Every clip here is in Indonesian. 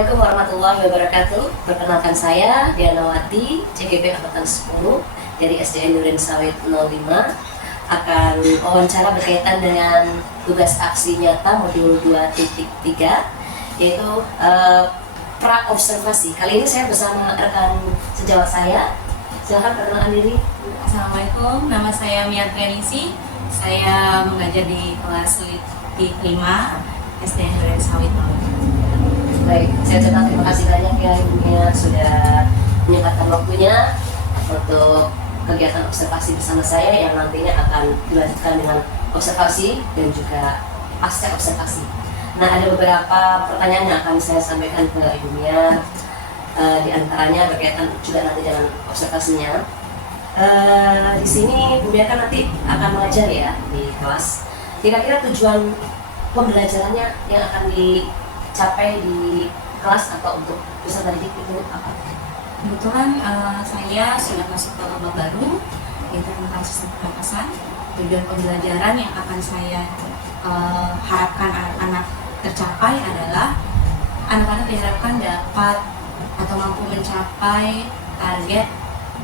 Assalamualaikum warahmatullahi wabarakatuh. Perkenalkan saya Dianawati, CGP Angkatan 10 dari SDN Duren Sawit 05, akan wawancara berkaitan dengan tugas aksi nyata modul 2.3, yaitu pra-observasi. Kali ini saya bersama rekan sejawat saya. Silahkan perkenalkan diri. Assalamualaikum, nama saya Miatrianisi. Saya mengajar di kelas 5 SDN Duren Sawit 05. Baik, saya ucapkan terima kasih banyak ya Ibu Mia sudah menyempatkan waktunya untuk kegiatan observasi bersama saya yang nantinya akan dilanjutkan dengan observasi dan juga pasca observasi. Nah, ada beberapa pertanyaan yang akan saya sampaikan ke Ibu Mia, di antaranya berkaitan juga nanti dengan observasinya. Di sini Bu Mia kan nanti akan mengajar ya di kelas. Kira-kira tujuan pembelajarannya yang akan dicapai di kelas atau untuk peserta didik itu apa? Kebetulan saya sudah masuk ke babak baru, yaitu tentang sistem pernapasan. Tujuan pembelajaran yang akan saya harapkan anak-anak tercapai adalah anak-anak diharapkan dapat atau mampu mencapai target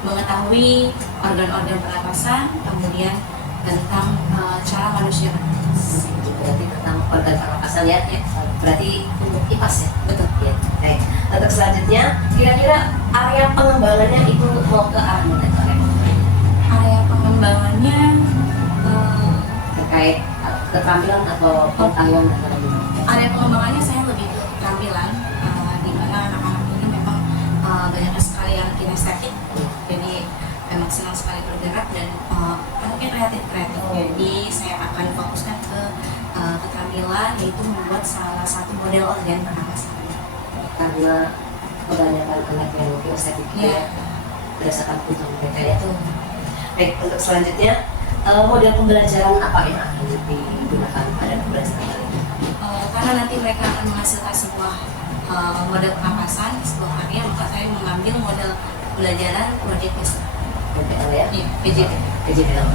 mengetahui organ-organ pernapasan, kemudian tentang cara manusia bernapas. Berarti tentang organ pernapasan ya, berarti untuk IPAS ya? Betul. Ya. Baik. Untuk selanjutnya, kira-kira area pengembangannya itu mau ke arah mana? Area pengembangannya Terkait keterampilan atau pengetahuan atau area pengembangannya saya lebih ke keterampilan, di mana anak-anak ini memang banyak sekali yang kinestetik, jadi memang senang sekali bergerak dan anaknya kreatif. Jadi saya akan fokuskan ke keterampilan, yaitu membuat salah satu model organ pernapasan. karena kebanyakan anak yang kinestetik ya, berdasarkan kebutuhan mereka ya. Baik, untuk selanjutnya model pembelajaran apa yang akan digunakan pada pembelajaran kali ini? Karena nanti mereka akan menghasilkan sebuah model pernapasan, sebuah karya, maka saya mengambil model pembelajaran Project Master. PPL ya? Iya, PJT. PJL.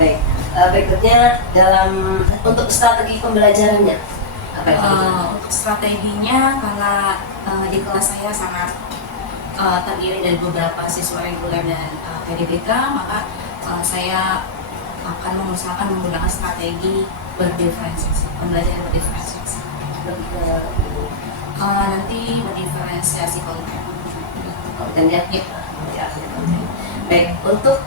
Baik, berikutnya untuk strategi pembelajarannya apa yang Untuk strateginya, karena di kelas saya sangat terdiri dari beberapa siswa reguler dan PDBK, maka saya akan mengusahakan menggunakan strategi berdiferensiasi, pembelajaran berdiferensiasi. Nanti berdiferensiasi konten. kontennya? Ya. Baik, untuk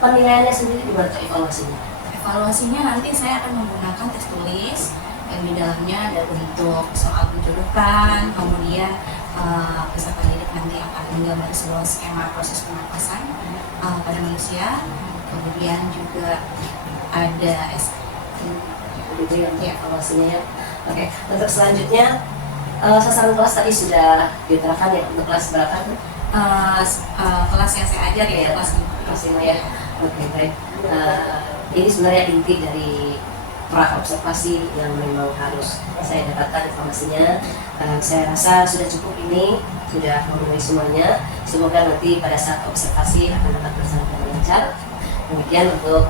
penilaiannya sendiri gimana tuh evaluasinya? Evaluasinya nanti saya akan menggunakan tes tulis yang di dalamnya ada bentuk soal penjurukan, kemudian peserta didik nanti akan menggambar sebuah skema proses pernapasan pada manusia, kemudian juga ada Itu yang evaluasinya ya. Oke, untuk selanjutnya sasaran kelas tadi sudah diterapkan ya, untuk kelas berapa tuh? kelas yang saya ajar ya, kelas Kelas 5 ya. Oke, baik. Ini sebenarnya inti dari pra observasi yang memang harus saya dapatkan informasinya. Saya rasa sudah cukup ini, sudah memenuhi semuanya. Semoga nanti pada saat observasi akan dapat berjalan dengan lancar. Demikian untuk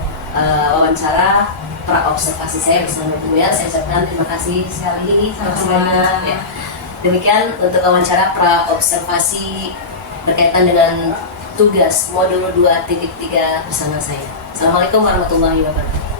wawancara pra observasi saya bersama Ibu ya. Saya ucapkan terima kasih sekali sama-sama. Ya. Demikian untuk wawancara pra observasi berkaitan dengan tugas modul 2.3 bersama saya. Assalamualaikum warahmatullahi wabarakatuh.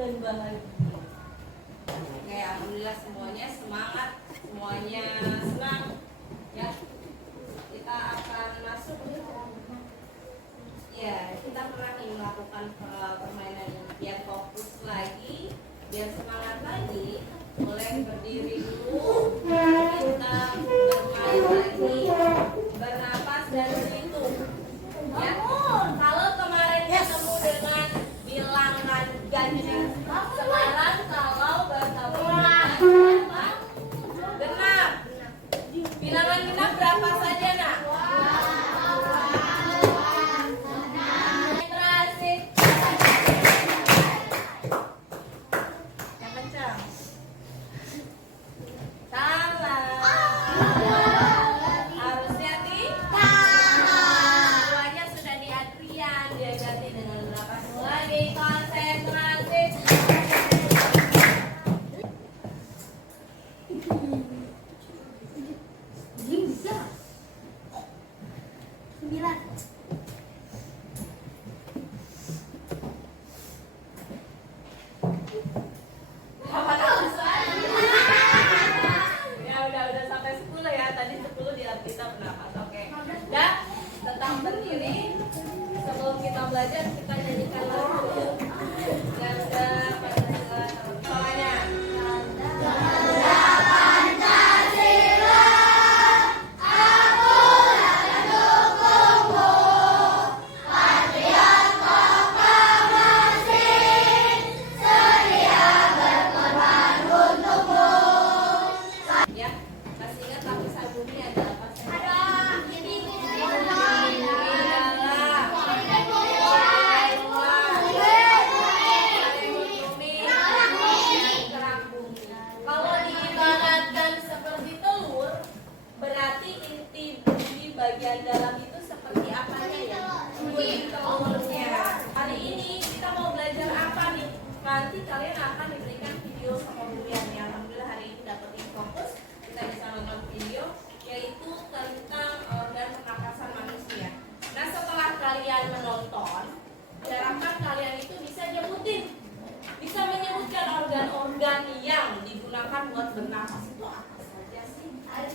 dan bahagia. Oke, alhamdulillah semuanya semangat, semuanya senang. Ya, kita akan masuk. Ya, kita pernah nih melakukan permainan ini biar fokus lagi, biar semangat lagi. Boleh berdiri dulu, kita bermain lagi, bernapas dan berhitung. Ya, kalau kemarin ketemu dengan bilangan ganjil, sekarang kalau bertemu dengan genap, bilangan genap berapa saja nak? Yang kencang. Salah. Harusnya tiga. Semuanya sudah di Adrian. Dia ganti dengan berapa lagi? Konsentrasi. Ya udah sampai 10 ya. Tadi 10 di kita bernapas. Oke. Dan tetap berdiri. Sebelum kita belajar kita nyanyikan lagu. Ganda Pancasila semuanya. Ya, masih ingat tapi sabunnya ada apa saja? Kalau diibaratkan seperti telur, berarti inti di bagian dalam itu seperti apanya ya? Kulit telurnya. Hari ini kita mau belajar apa nih? Nanti kalian akan diberikan video sama gurunya. Alhamdulillah hari ini dapat fokus. Kita bisa nonton video yaitu tentang organ pernapasan manusia. Nah setelah kalian menonton, diharapkan kalian itu bisa menyebutkan organ-organ yang digunakan buat bernapas itu apa saja sih?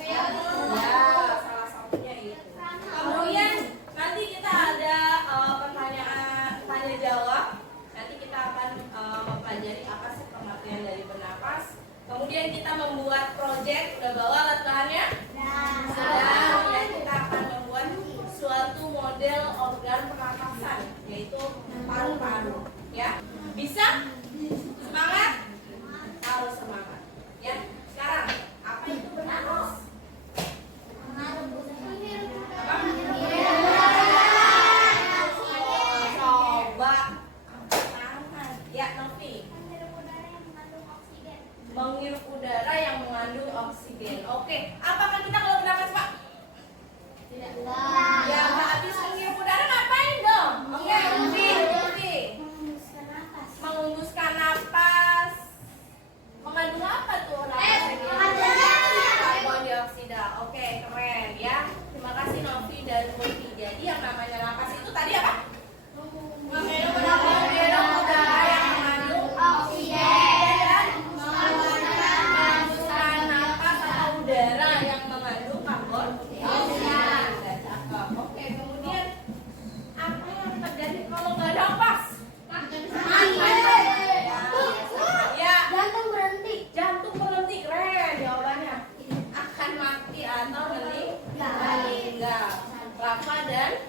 Ya, salah satunya itu. Kemudian nanti kita ada pertanyaan tanya jawab. Nanti kita akan mempelajari apa sih pengertian dari bernapas. Kemudian kita membuat proyek, udah bawa alat bahannya? Sudah. Dan kita akan membuat suatu model organ pernapasan, yaitu paru-paru. Ya, bisa? Semangat? Harus semangat. Ya, sekarang apa itu bernapas? Coba. Ya, Novi. Menghirup udara yang mengandung oksigen. Oke, apakah kita kalau bernapas Pak? Tidak. Ya, habis menghirup udara ngapain dong? Oke, Novi. Menghembuskan napas. Mengandung apa tuh napas ini? Karbon dioksida. Oke, keren ya. Terima kasih Novi dan Novi. Jadi yang namanya napas itu tadi apa? Menghirup udara yang mengandung oksigen. Menghembuskan napas atau udara yang mengandung karbon dioksida. Oke, kemudian apa yang terjadi kalau nggak napas? Jantung berhenti, keren jawabannya. Akan mati atau meninggal. Rafa dan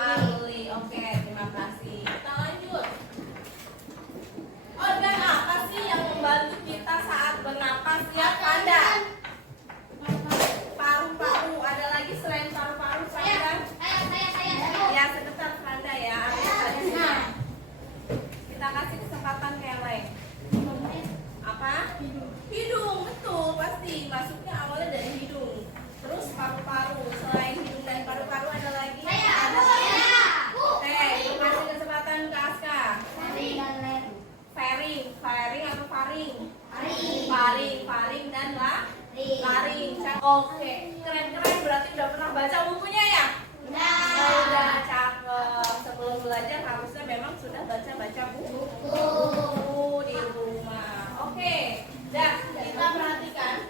Arli. Oke, terima kasih. Kita lanjut. Organ apa sih yang membantu kita saat bernapas? Ya, Panda. Paru-paru. Ada lagi selain paru-paru, Panda? Ya, sebentar Panda ya. Kita kasih kesempatan ke yang lain. Apa? Hidung, betul, pasti. Masuknya awalnya dari hidung. Terus paru-paru. Selain hidung dan paru-paru ada lagi? Oke, kita kasih kesempatan ke Aska. Faring atau faring? Faring dan laring. Oke, keren-keren. Berarti udah pernah baca bukunya ya? Udah, cakep. Sebelum belajar harusnya memang sudah baca-baca buku. di rumah. Oke, dan kita perhatikan.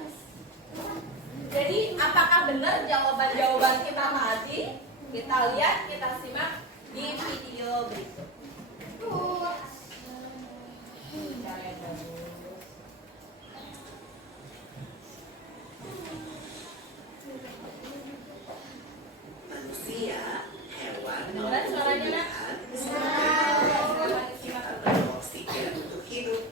Jadi apakah benar jawaban-jawaban kita tadi? Kita lihat, kita simak di video berikut. Kita lihat dulu. Manusia, hewan, Dengar suaranya, Nak? atau oksigen untuk hidup.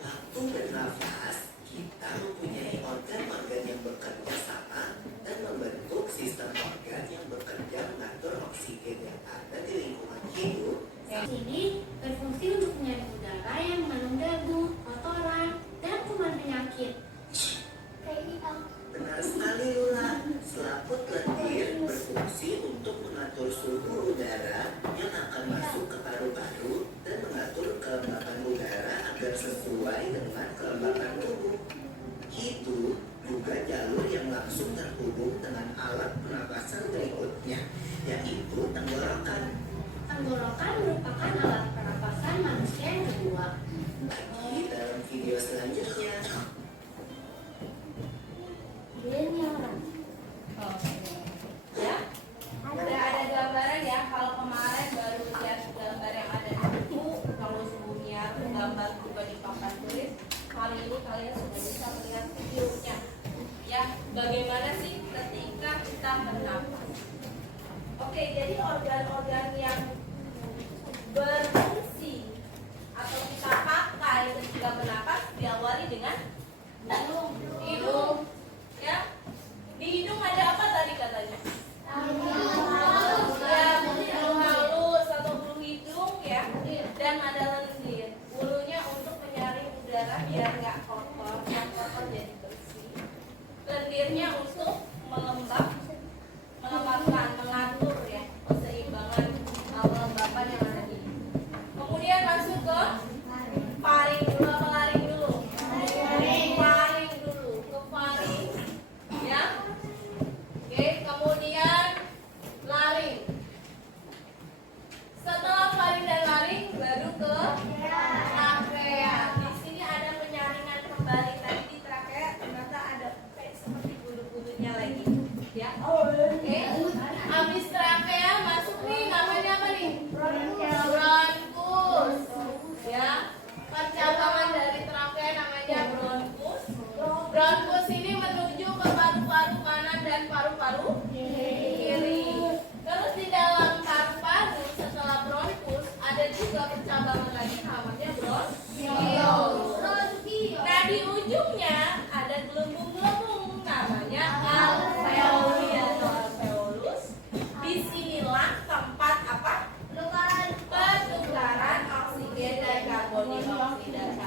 Waktu bernafas, kita mempunyai organ-organ yang bekerja sama dan membentuk sistem organ yang bekerja mengatur oksigen yang ada di lingkungan hidup. Sini berfungsi untuk menyaring udara yang mengandung debu, kotoran, dan kuman penyakit. Benar sekali Lula, selaput lendir berfungsi untuk mengatur suhu udara yang akan masuk ke paru-paru dan mengatur kelembapan udara agar sesuai dengan kelembapan tubuh. Itu juga jalur yang langsung terhubung dengan alat pernapasan berikutnya, yaitu tenggorokan. Tenggorokan merupakan alat pernapasan manusia yang kedua. Lagi dalam video selanjutnya. Ini orang. Ya, udah ada gambaran ya. Kalau kemarin baru lihat gambar yang ada di buku, kalau sebelumnya gambar juga di papan tulis, kali ini kalian sudah bisa melihat videonya. Ya, bagaimana sih ketika kita bernafas? Oke, jadi organ-organ yang berfungsi atau kita pakai ketika bernafas diawali dengan hidung. Ya, di hidung ada apa tadi katanya? Ya, bulu halus atau bulu hidung ya, dan ada lendir. Bulunya untuk menyaring udara biar nggak kotor, yang kotor jadi bersih. Lendirnya untuk melembabkan, mengatur ya keseimbangan kelembapan yang ada di. Kemudian masuk ke faring dulu apa laring dulu? Faring dulu ke faring. Ya, oke, kemudian laring. Setelah faring dan laring, baru ke trakea. Di sini ada penyaringan kembali tadi di trakea, ternyata ada kayak seperti bulu-bulunya lagi. Ya, oke. Habis trakea masuk nih, namanya apa nih? Bronkus. Ya, percabangan dari trakea namanya bronkus. Bronkus ini menuju ke paru-paru kanan dan paru-paru kiri. Terus di dalam paru-paru setelah bronkus ada juga percabangan lagi namanya bronkiolus. Nah di ujungnya ada gelembung-gelembung namanya alveoli atau alveolus. Disinilah tempat apa? Pertukaran oksigen dan karbon dioksida.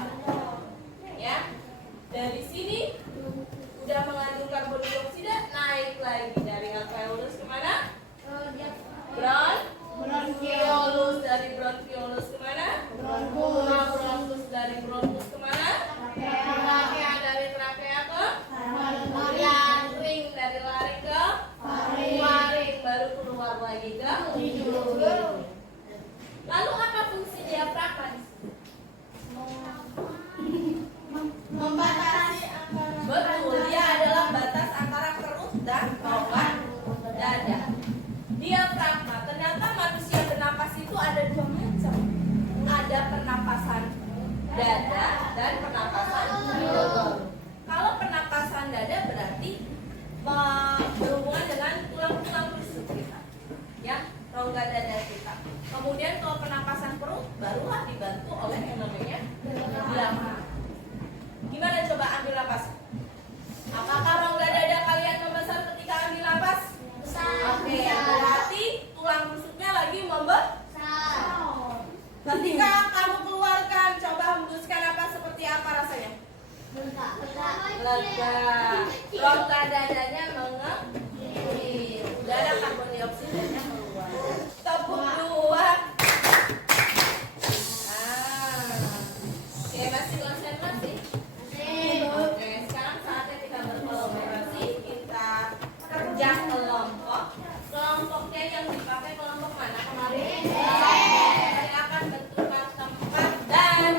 Ya. Dari sini udah mengandung karbon dioksida, naik lagi dari alveolus kemana? Bronkiolus. Dari bronkiolus kemana? Bronkus. Dari bronkus kemana? Trakea. Dari trakea ke laring. Dari laring ke faring. Baru keluar lagi ke hidung. Lalu apa fungsi diafragma di sini? Membatasi antara. Betul, dia adalah batas antara perut dan rongga dada. Diafragma, ternyata manusia bernapas itu ada dua macam. Ada pernapasan dada dan pernapasan hidung. Kalau pernapasan dada berarti berhubungan dengan tulang-tulang rusuk kita, ya, rongga dada kita. Kemudian kalau pernapasan perut barulah dibantu oleh yang namanya diafragma. Gimana coba ambil napas? Apakah rongga dada kalian membesar ketika ambil napas? Besar. Oke, berarti tulang rusuknya lagi membesar. Ketika kamu keluarkan, coba hembuskan napas seperti apa rasanya? Lega. Rongga dadanya mengecil. Udara karbon dioksidanya keluar. Tepuk dua. Oke, masih konsentrasi? Oke, sekarang saatnya kita berkolaborasi. Kita kerja kelompok. Kelompoknya yang dipakai kelompok mana kemarin? Saya akan bentukkan tempat dan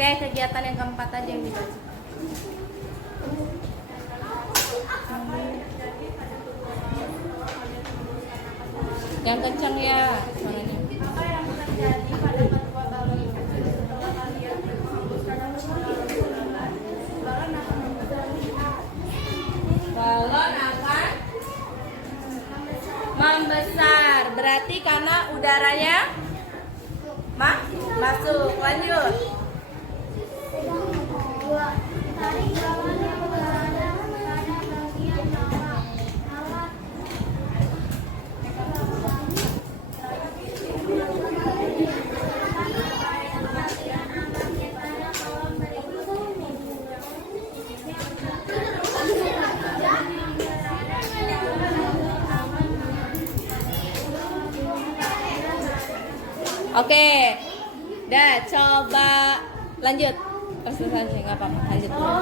Oke, kegiatan yang keempat aja yang dibaca. Yang kencang ya suaranya. Apa yang terjadi pada kedua balon itu setelah kalian menghembuskan balon akan membesar. Berarti karena udaranya masuk. Lanjut. tarik balonnya pada bagian bawah. Alat Oke, dah coba lanjut. Perselesaian nggak apa-apa, lanjut dulu.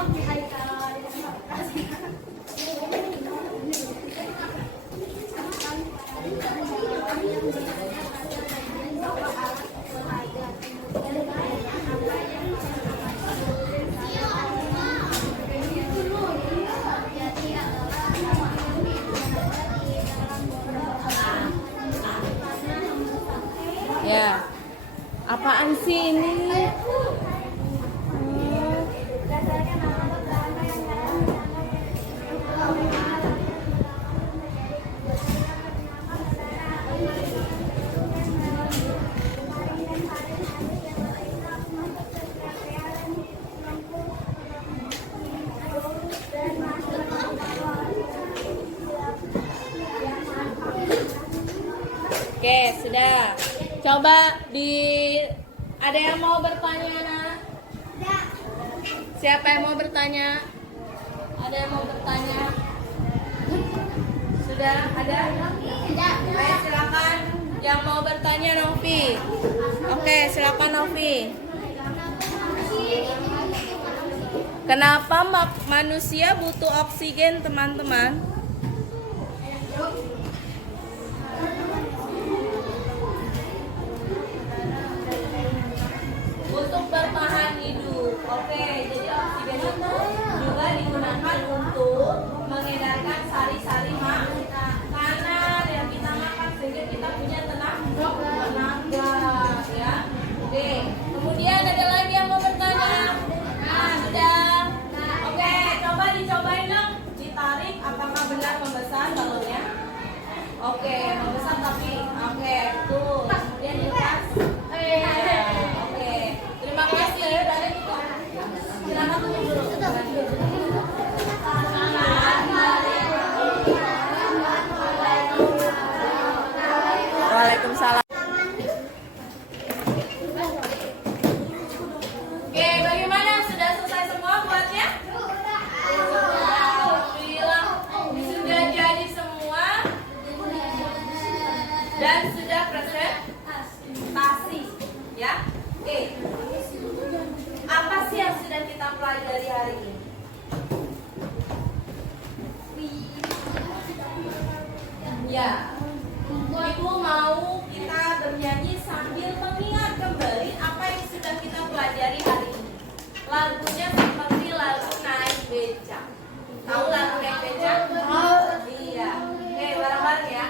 Ya, apaan sih ini? Oke, sudah. Coba ada yang mau bertanya, Nah? Siapa yang mau bertanya? Ada yang mau bertanya? Sudah ada? Ayo silakan. Yang mau bertanya Novi. Oke, silakan Novi. Kenapa manusia butuh oksigen, teman-teman? Untuk bertahan hidup. Oke, jadi oksigen itu juga digunakan untuk mengedarkan sari-sari makanan yang kita makan sehingga kita punya tenaga, ya. Oke, kemudian ada lagi yang mau bertanya? Nah, sudah. Oke, coba dicobain dong, ditarik apakah benar membesar balonnya? Oke, membesar tapi oke, betul. Kemudian dilepas. Oke, terima kasih. Ada gitu. Silakan tutup dulu. Waalaikumsalam. Oke, bagaimana? Sudah selesai semua buatnya? Alhamdulillah. Sudah jadi semua dan sudah presentasi, ya. Oke. Apa sih yang sudah kita pelajari hari ini? Ya, Ibu mau kita bernyanyi sambil mengingat kembali apa yang sudah kita pelajari hari ini. Lagunya seperti lagu naik becak. Tahu lagu naik becak? Iya. Oke, bareng-bareng ya.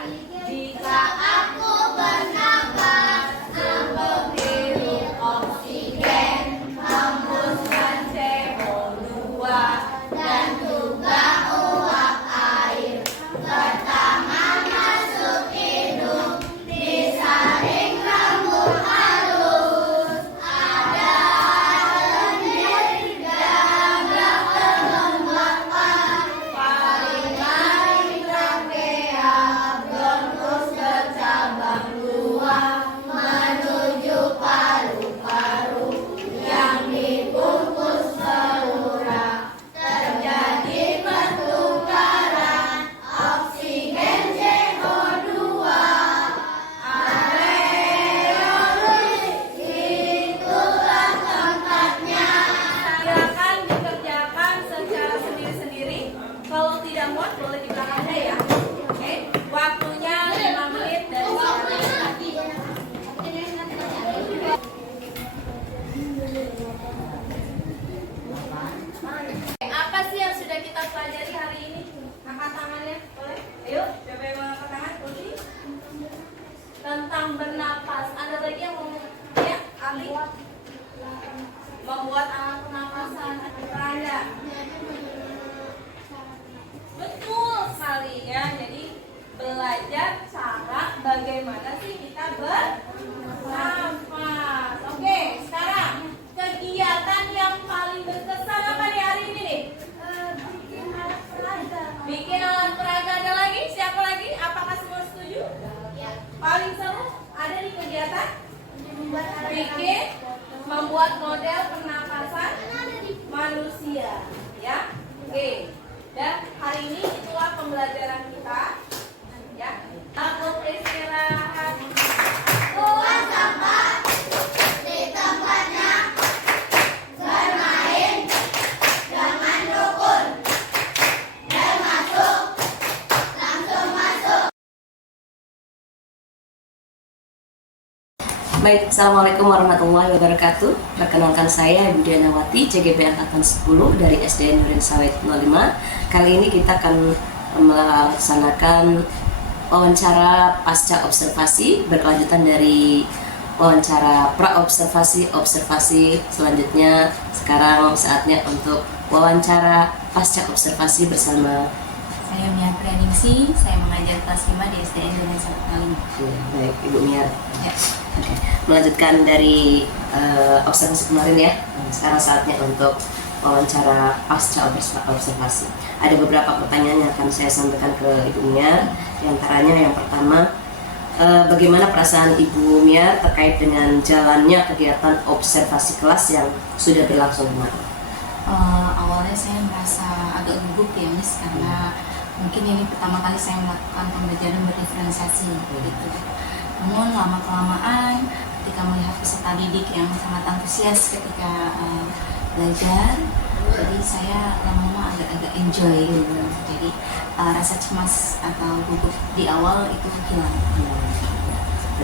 Jika aku bernapas, menghirup oksigen, hembuskan CO2 dan juga uap air. Pertama masuk hidung, di kali? Membuat alat pernapasan peraga. Betul sekali ya. Jadi belajar cara bagaimana sih kita bernafas. Oke, sekarang kegiatan yang paling berkesan apa nih hari ini nih? Bikin alat peraga. Ada lagi? Siapa lagi? Apakah semua setuju? Paling seru ada di kegiatan bikin membuat model pernapasan manusia, ya. Oke. Dan hari ini itulah pembelajaran kita, ya. Aku istirahat. Buang sampah di tempatnya. Bermain jangan rukun. Dan masuk langsung masuk. Baik, Assalamualaikum warahmatullahi wabarakatuh. Perkenalkan saya Ibu Dianawati, CGP Angkatan 10 dari SDN Duren Sawit 05. Kali ini kita akan melaksanakan wawancara pasca observasi berkelanjutan dari wawancara pra-observasi, observasi. Selanjutnya sekarang saatnya untuk wawancara pasca observasi bersama Saya Mia Prianingsi, saya mengajar kelas 5 di SDN Duren Sawit 05. baik Ibu Mia. Ya. Oke, melanjutkan dari observasi kemarin ya. Sekarang saatnya untuk wawancara pasca observasi. Ada beberapa pertanyaan yang akan saya sampaikan ke Ibu Mia. Di antaranya yang pertama, bagaimana perasaan Ibu Mia terkait dengan jalannya kegiatan observasi kelas yang sudah berlangsung kemarin? Awalnya saya merasa agak gugup ya Miss, karena mungkin ini pertama kali saya melakukan pembelajaran berdiferensiasi gitu. Namun lama-kelamaan ketika melihat peserta didik yang sangat antusias ketika belajar, jadi saya lama-lama agak-agak enjoy gitu. Jadi rasa cemas atau gugup di awal itu hilang.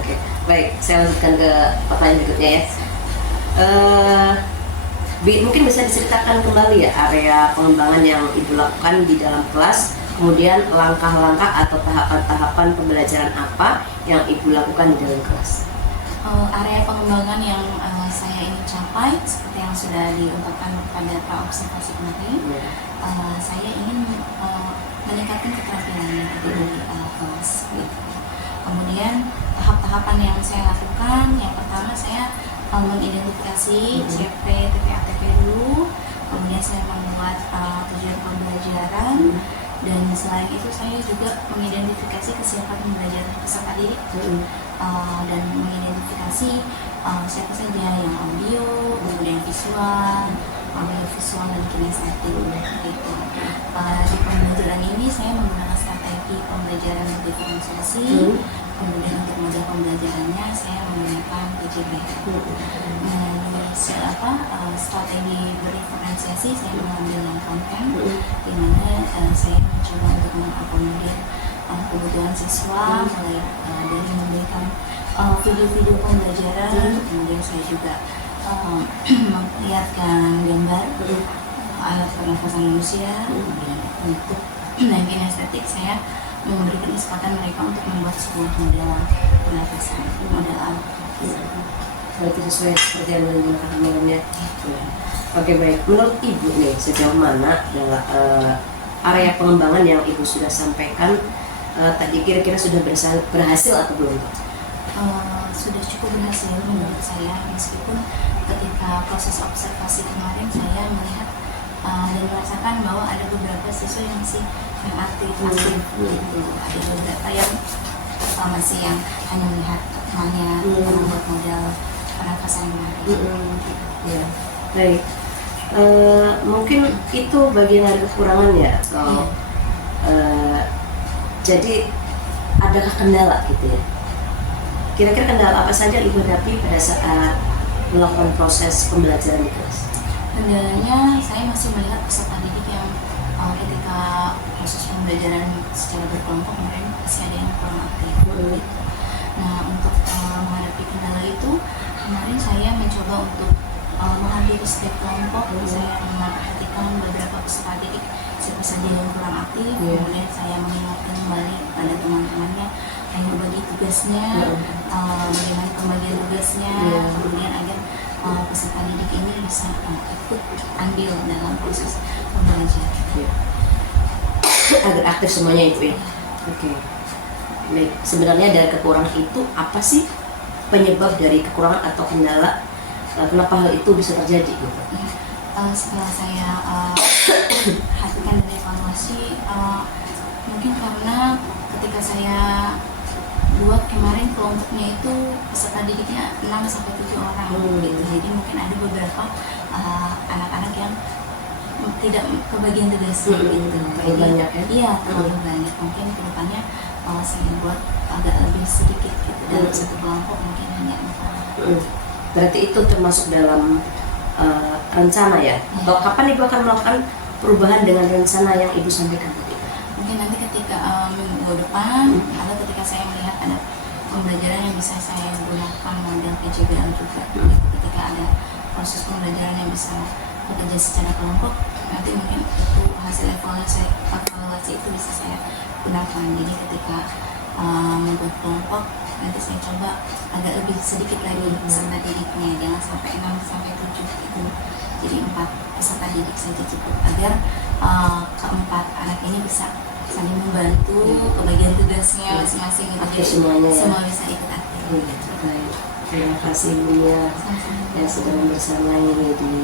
Oke, baik. Saya lanjutkan ke pertanyaan berikutnya ya. Mungkin bisa diceritakan kembali ya area pengembangan yang Ibu lakukan di dalam kelas, kemudian langkah-langkah atau tahapan-tahapan pembelajaran apa yang Ibu lakukan di dalam kelas? Area pengembangan yang saya ingin capai seperti yang sudah diungkapkan pada pra-observasi kemarin, saya ingin meningkatkan keterampilan di kelas. Gitu. Kemudian tahap-tahapan yang saya lakukan, yang pertama saya mengidentifikasi CP, TPA-TP dulu, kemudian saya membuat tujuan pembelajaran, dan selain itu saya juga mengidentifikasi kesiapan pembelajaran peserta didik, dan mengidentifikasi siapa saja yang audio, kemudian visual, dan kinestetik gitu. Di pembelajaran ini saya menggunakan strategi pembelajaran diferensiasi. Kemudian untuk model pembelajarannya saya menggunakan PJB. Strategi berdiferensiasi saya mengambil yang konten, di mana saya mencoba untuk mengakomodir kebutuhan siswa, mulai dari memberikan video-video pembelajaran, kemudian saya juga memperlihatkan gambar alat pernafasan manusia, kemudian untuk kinestetik saya memberikan kesempatan mereka untuk membuat sebuah model pernafasan, model alat. Berarti sesuai seperti yang dilakukan kemarin ya. Oke, baik. Menurut Ibu nih sejauh mana area pengembangan yang Ibu sudah sampaikan tadi kira-kira sudah berhasil atau belum? Sudah cukup berhasil menurut saya, meskipun ketika proses observasi kemarin saya melihat dan merasakan bahwa ada beberapa siswa yang masih aktif gitu. Ada beberapa yang masih yang hanya melihat membuat model pernafasan kemarin. Ya, baik. Mungkin itu bagian dari kekurangan ya. Jadi adakah kendala gitu ya? Kira-kira kendala apa saja Ibu hadapi pada saat melakukan proses pembelajaran di kelas? Kendalanya saya masih melihat peserta didik yang ketika proses pembelajaran secara berkelompok mungkin masih ada yang kurang aktif. Nah, untuk menghadapi kendala itu, kemarin saya mencoba untuk menghampiri setiap kelompok. Saya memperhatikan beberapa peserta didik siapa saja yang kurang aktif, kemudian saya mengingatkan kembali kepada teman-temannya ayo bagi tugasnya, bagaimana pembagian tugasnya, kemudian agar peserta didik ini bisa ikut andil dalam proses pembelajaran. Agar aktif semuanya itu ya. Oke. Baik, sebenarnya dari kekurangan itu apa sih penyebab dari kekurangan atau kendala? Kenapa hal itu bisa terjadi gitu? Setelah saya perhatikan dan evaluasi, mungkin karena ketika saya buat kemarin kelompoknya itu peserta didiknya 6-7 orang gitu. Jadi mungkin ada beberapa anak-anak yang tidak kebagian tugas gitu. Terlalu banyak ya? Iya, terlalu banyak. Mungkin kedepannya saya buat agak lebih sedikit gitu dalam satu kelompok, mungkin hanya 4. Berarti itu termasuk dalam rencana ya? Atau kapan Ibu akan melakukan perubahan dengan rencana yang Ibu sampaikan tadi? Mungkin nanti ketika minggu depan atau ketika saya melihat ada pembelajaran yang bisa saya gunakan model PJBL juga, ketika ada proses pembelajaran yang bisa bekerja secara kelompok, nanti mungkin itu hasil evaluasi itu bisa saya gunakan. Jadi ketika membuat kelompok, nanti saya coba agak lebih sedikit lagi peserta didiknya, jangan sampai 6-7 gitu. Jadi 4 peserta didik saja cukup, agar keempat anak ini bisa saling membantu kebagian tugasnya masing-masing gitu. Aktif semuanya ya? Semua bisa ikut aktif. Baik. Terima kasih Bu ya yang sudah bersama ini di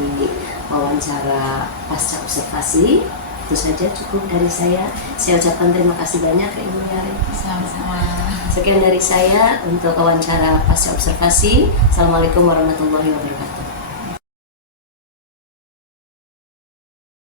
wawancara pasca observasi. Itu saja cukup dari saya. Saya ucapkan terima kasih banyak ke Ibu Yari. Sama-sama. Sekian dari saya untuk wawancara pasca observasi. Assalamualaikum warahmatullahi wabarakatuh.